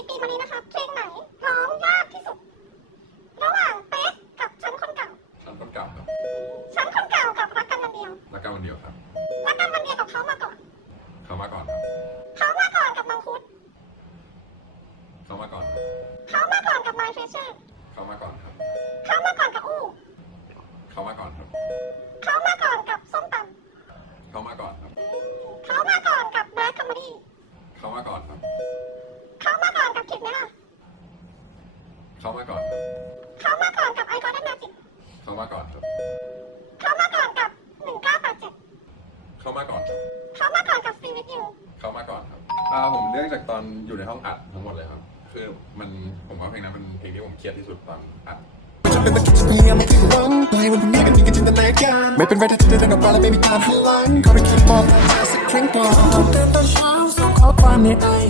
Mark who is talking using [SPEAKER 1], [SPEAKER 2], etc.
[SPEAKER 1] สี่ปีมานี้นะคะ เพลงไหนร้องยากที่สุด ระหว่างเป๊กกับฉันคนเก่า
[SPEAKER 2] ฉันคนเก่าครับ
[SPEAKER 1] ฉันคนเก่ากับรักกันวันเดียว
[SPEAKER 2] รักกันวันเดียวครับ
[SPEAKER 1] รักกันวันเดียวกับเขามาก่อน
[SPEAKER 2] เขามาก่อนครับ
[SPEAKER 1] เขามาก่อนกับมังคุด
[SPEAKER 2] เขามาก่อนครับ
[SPEAKER 1] เขามาก่อนกับไมเฟเชอร์
[SPEAKER 2] เขามาก่อนครับ
[SPEAKER 1] เขามาก่อนกับอู้
[SPEAKER 2] เขามาก่อนครับ
[SPEAKER 1] เขามาก่อนกับส้มต
[SPEAKER 2] เขามาก่อนครับำ
[SPEAKER 1] เขามาก่อนกับแบล็คคอมเมดี้
[SPEAKER 2] เขามาก่อนครับ
[SPEAKER 1] เขามาก่อน
[SPEAKER 2] ครับ
[SPEAKER 1] เขามาก่อนกับไอคอนแมจิก
[SPEAKER 2] เขามาก่อนครับ
[SPEAKER 1] เขามาก่อนกับหนึ่งเก้าแปดเจ็ด
[SPEAKER 2] เขามาก่อนครับ
[SPEAKER 1] เขามาก่อนกับซีวิตยู
[SPEAKER 2] เขามาก่อนครับอ่าผมเลือกจากตอนอยู่ในห้องอัดทั้งหมดเลยครับ คือมันผมว่าเพลงนั้นเป็นเพลงที่ผมเครียดที่สุดตอนอัด
[SPEAKER 3] เป็นตะกิดจะพยายามไม่ผิดหวังปล่อยวันพรุ่งนี้กันดีกันจินตนาการไม่เป็นไรถ้าเธอเดินออกมาแล้วไม่มีตามหันหลังขอไปคิดบอกเธอสักครั้งก่อนเตือนตอนเช้าส่งข้อความในไอจี